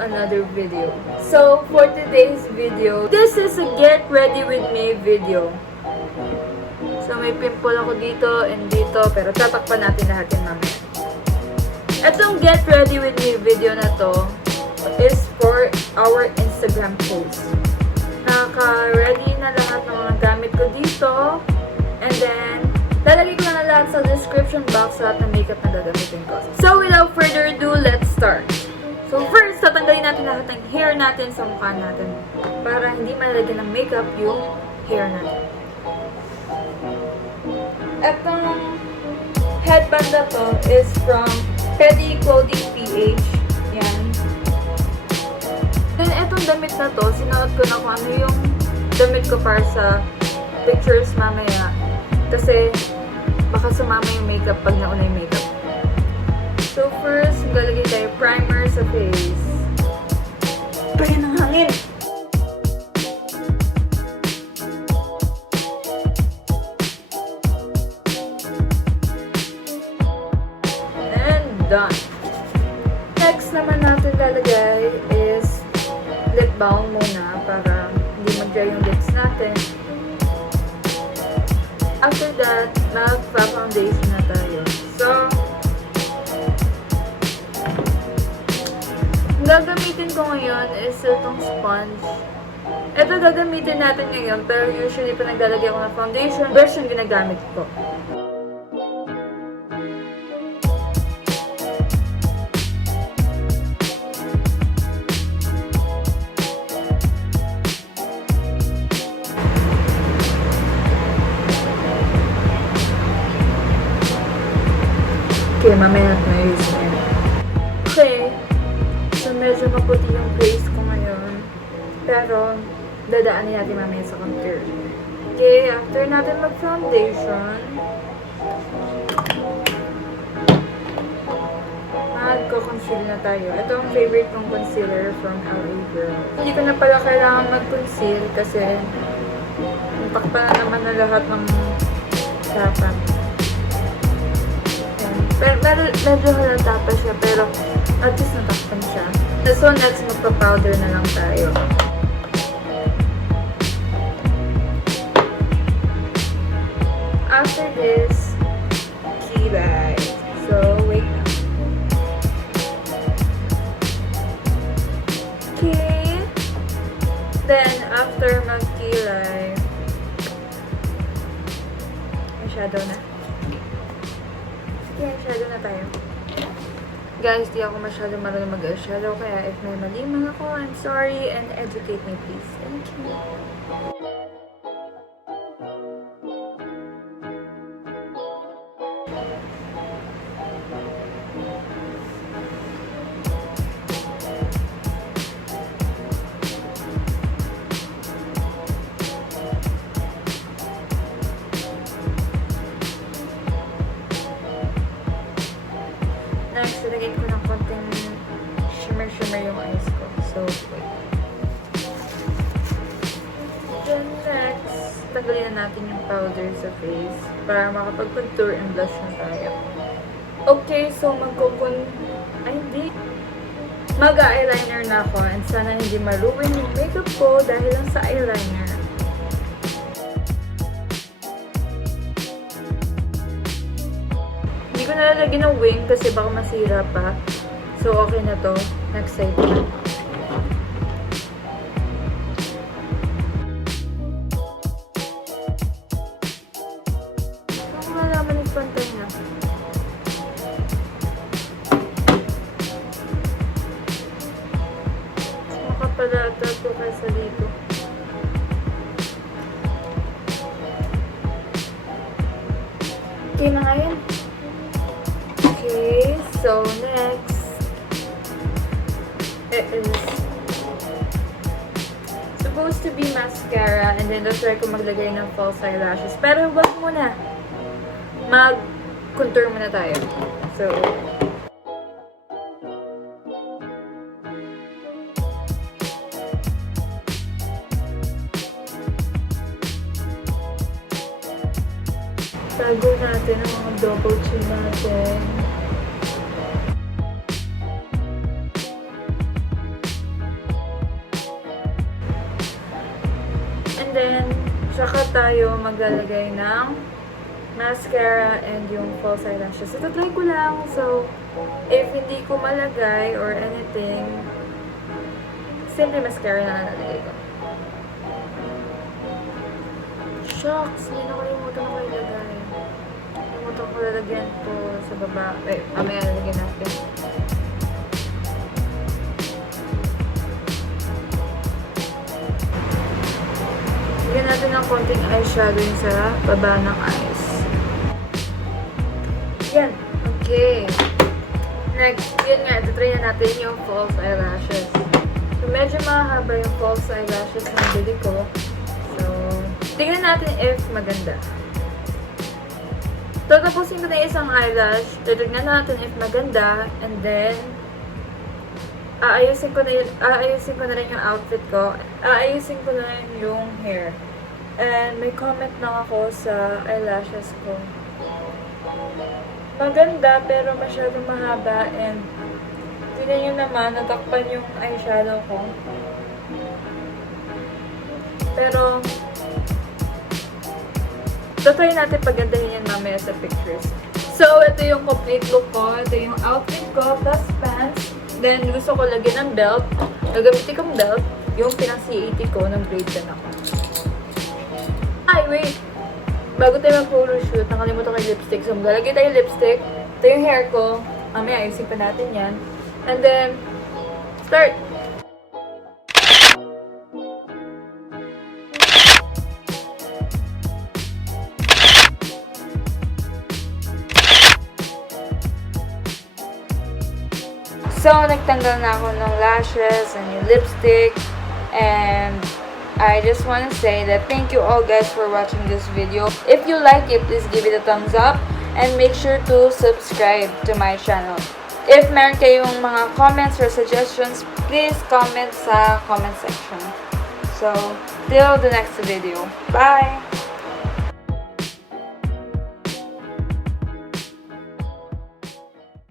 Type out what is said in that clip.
another video. So, for today's video, this is a get ready with me video. So, may pimple ako dito and dito, pero tatakpan natin lahat yan mamaya. Itong get ready with me video na to is for our Instagram post. Naka-ready na lahat ng mga gamit ko dito. And then, lalagay ko na lahat sa description box lahat ng makeup na gagamitin ko. So, without further ado, let's start. So, first, tatanggalin natin lahat ng hair natin sa mukha natin para hindi malagyan ng makeup yung hair natin. Itong headband na to is from Petty Clothing PH. Yan. Then, itong damit na to, sinuot ko na kung ano yung damit ko para sa pictures mamaya. Kasi, baka sumama yung makeup pag nauna yung makeup. So, first, galagay tayo primer sa face. Pagyan ng hangin! And done! Next naman natin lalagay is lip balm muna para hindi mag-dry yung lips natin. After that, mag-foundation na tayo. So, gagamitin ko ngayon is itong sponge. Ito gagamitin natin ngayon, pero usually pa naglalagay ako ng foundation, version ginagamit ko. Okay, mamaya natin na-use na yun. Okay. So, medyo maputi yung face ko ngayon. Pero, dadaanin natin mamaya sa contour. Okay, after natin mag-foundation, mag-conceal na tayo. Ito ang favorite kong concealer from Eyebrow. Hindi ko na pala kailangan mag-conceal kasi takpan na naman na lahat ng kapan. Medyo halata pa siya, pero at least natakpan siya. So, next, magpa-powder na lang tayo. After this, kilay. So, wait na. Okay. Then, after mag-kilay, yung shadow na. Yeah, shadow na tayo. Guys, di ako masyado marunong mag-eyeshadow, kaya if may mali mga ako, I'm sorry, and educate me please. Thank you. Next, ilagay ko ng konting shimmer yung eyes ko. So, wait. Then next, tanggalin na natin yung powder sa face para makapag-contour and blush na tayo. Okay, so mag-eyeliner na ako and sana hindi maruin yung makeup ko dahil lang sa eyeliner. Hindi ko nalalagyan ng wing kasi baka masira pa. So, okay na to. Next side na. Ako malaman yung pantay na. Makapalata to kaysa dito. Okay na nga yan. Okay, so next, it is supposed to be mascara and then try ko maglagay ng false eyelashes. Pero wag muna. Mag-contour muna tayo. So, tago natin ang mga double chin natin. And then, saka tayo maglalagay ng mascara and yung false eyelashes. Ito try ko lang. So, if hindi ko malagay or anything, simple mascara na nalalagay ko. Shucks! Hindi na kalimutan ko ilagay. Kalimutan ko lalagyan to sa baba. Mamaya lalagyan natin. Lagyan natin ng konting eyeshadow yung sa baba ng eyes. Yan. Okay. Next, yun nga. Try na natin yung false eyelashes. So, medyo mahaba yung false eyelashes na bili ko. So, tingnan natin if maganda. Tatapusin ko na isang eyelash. Titignan natin if maganda. And then, aayusin ko na rin yung outfit ko. Aayusin ko na rin yung hair. And may comment lang ako sa eyelashes ko. Maganda pero masyadong mahaba and tingnan nyo naman, natakpan yung eyeshadow ko. Pero try natin pagandahin yan mamaya sa pictures. So, ito yung complete look ko. Ito yung outfit ko, plus pants. Then, gusto ko lagyan ng belt. Nagamitin kong belt. Yung pinang-C80 ko, ng grade 10 ako. Ay, wait! Bago tayo mag-photo shoot, nakalimutan ko yung lipstick. So, maglalagay tayo lipstick. Ito yung hair ko. Mamaya, ayusin pa natin yan. And then, start! So, nagtanggal na ako ng lashes and yung lipstick. And I just want to say that thank you all guys for watching this video. If you like it, please give it a thumbs up. And make sure to subscribe to my channel. If meron kayong mga comments or suggestions, please comment sa comment section. So, till the next video. Bye!